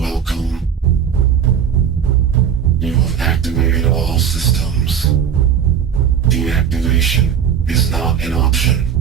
Welcome. You have activated all systems. Deactivation is not an option.